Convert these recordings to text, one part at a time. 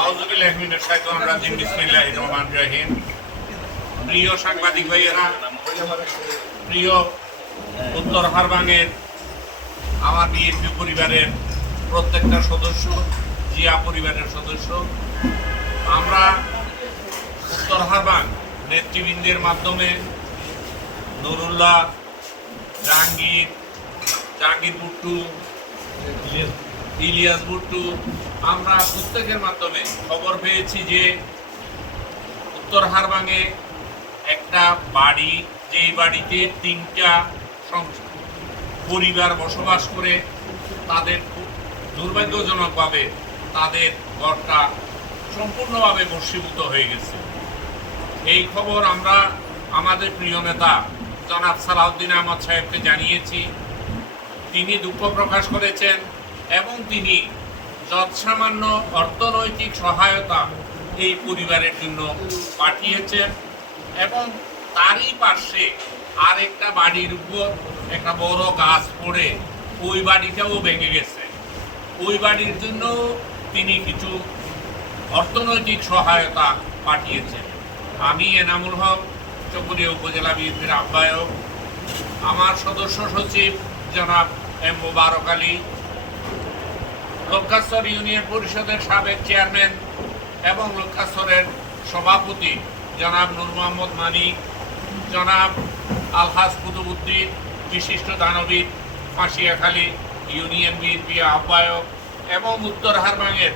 আউযুবিল্লাহি মিনাশ শাইতানির রাজিম বিসমিল্লাহির রহমানির রহিম। প্রিয় সাংবাদিক ভাইয়েরা, প্রিয় উত্তর হারবাঙের আমার বিএনপি পরিবারের প্রত্যেকটা সদস্য, জিয়া পরিবারের সদস্য, আমরা উত্তর হারবাং নেতৃবৃন্দের মাধ্যমে নুরুল্লাহ, জাহাঙ্গীর ভুট্টু, ইলিয়াস ভুট্টু, আমরা প্রত্যেকের মাধ্যমে খবর পেয়েছি যে উত্তর হারবাঙে একটা বাড়ি, যেই বাড়িতে 3টা পরিবার বসবাস করে, তাদের দুর্ভাগ্যজনকভাবে তাদের ঘরটা সম্পূর্ণভাবে ভস্মীভূত হয়ে গেছে। এই খবর আমরা আমাদের প্রিয় নেতা জনাব সালাউদ্দিন আহমদ সাহেবকে জানিয়েছি। তিনি দুঃখ প্রকাশ করেছেন এবং তিনি যৎসামান্য অর্থনৈতিক সহায়তা এই পরিবারের জন্য পাঠিয়েছেন এবং তারই পাশে আরেকটা বাড়ির উপর একটা বড় গাছ পড়ে ওই বাড়িটাও ভেঙে গেছে। ওই বাড়ির জন্য তিনি কিছু অর্থনৈতিক সহায়তা পাঠিয়েছেন। আমি এনামুল হক, চকরিয়া উপজেলা বিএনপির আহ্বায়ক, আমার সদস্য সচিব জনাব এম মোবারক আলী, লক্ষাস্তর ইউনিয়ন পরিষদের সাবেক চেয়ারম্যান এবং লক্ষাস্তরের সভাপতি জনাব নূর মোহাম্মদ মানিক, জনাব আলহাজ কুতুবউদ্দিন, বিশিষ্ট দানবীর ফাঁসিয়াখালী ইউনিয়ন বিএনপি আহ্বায়ক এবং উত্তর হারবাঙের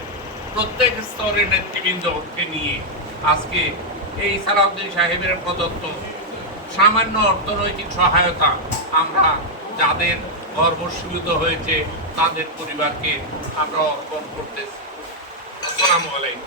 প্রত্যেক স্তরের নেতৃবৃন্দকে নিয়ে আজকে এই সালাউদ্দিন সাহেবের প্রদত্ত সামান্য অর্থনৈতিক সহায়তা আমরা যাদের ঘর ভস্মীভূত হয়েছে তাদের পরিবারকে আমরা অর্পণ করতেছি। আসসালামু আলাইকুম।